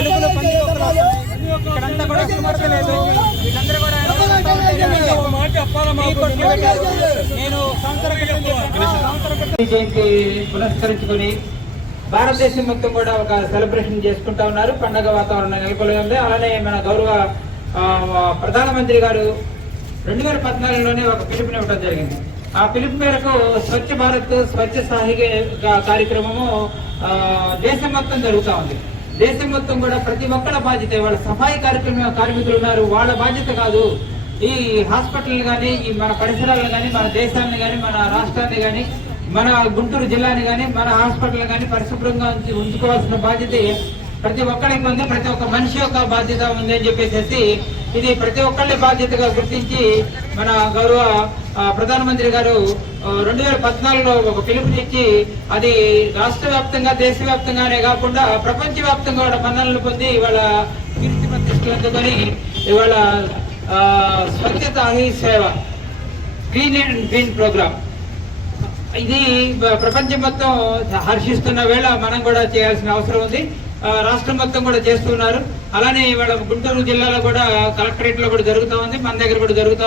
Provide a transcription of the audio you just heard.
ఎలుగులు ఇక్కడంతా కూడా సమర్థలేదు. వీళ్ళందరూ కూడా నేను జయంతి పురస్కరించుకొని భారతదేశం మొత్తం కూడా ఒక సెలబ్రేషన్ చేసుకుంటా ఉన్నారు. పండగ వాతావరణం నెలకొల్పి ఉంది. అలానే మన గౌరవ ప్రధానమంత్రి గారు 2014లోనే ఒక పిలుపునివ్వడం జరిగింది. ఆ పిలుపు మేరకు స్వచ్ఛ భారత్ స్వచ్ఛ సాహిక కార్యక్రమము దేశం మొత్తం జరుగుతూ ఉంది. దేశం మొత్తం కూడా ప్రతి ఒక్కళ్ళ బాధ్యత. వాళ్ళ సఫాయి కార్మికులు ఉన్నారు, వాళ్ళ బాధ్యత కాదు. ఈ హాస్పిటల్ కానీ, ఈ మన పరిసరాలను కానీ, మన దేశాన్ని కానీ, మన రాష్ట్రాన్ని కానీ, మన గుంటూరు జిల్లాని కానీ, మన హాస్పిటల్ కానీ పరిశుభ్రంగా ఉంచుకోవాల్సిన బాధ్యత ప్రతి ఒక్కరికి ఉంది. ప్రతి ఒక్క మనిషి యొక్క బాధ్యత ఉంది అని చెప్పేసి ఇది ప్రతి ఒక్కళ్ళ బాధ్యతగా గుర్తించి మన గౌరవ ప్రధానమంత్రి గారు 2014లో ఒక పిలుపునిచ్చి అది రాష్ట్ర వ్యాప్తంగా దేశవ్యాప్తంగానే కాకుండా ప్రపంచవ్యాప్తంగా కూడా మన్ననలు పొంది ఇవాళ కీర్తి ప్రతిష్టలు అందుకొని ఇవాళ స్వచ్ఛత హీ సేవ క్లీన్ అండ్ గ్రీన్ ప్రోగ్రామ్ ఇది ప్రపంచం మొత్తం హర్షిస్తున్న వేళ మనం కూడా చేయాల్సిన అవసరం ఉంది. రాష్ట్రం మొత్తం కూడా చేస్తున్నారు. అలానే ఇవాళ గుంటూరు జిల్లాలో కూడా కలెక్టరేట్ లో కూడా జరుగుతూ ఉంది, మన దగ్గర కూడా జరుగుతూ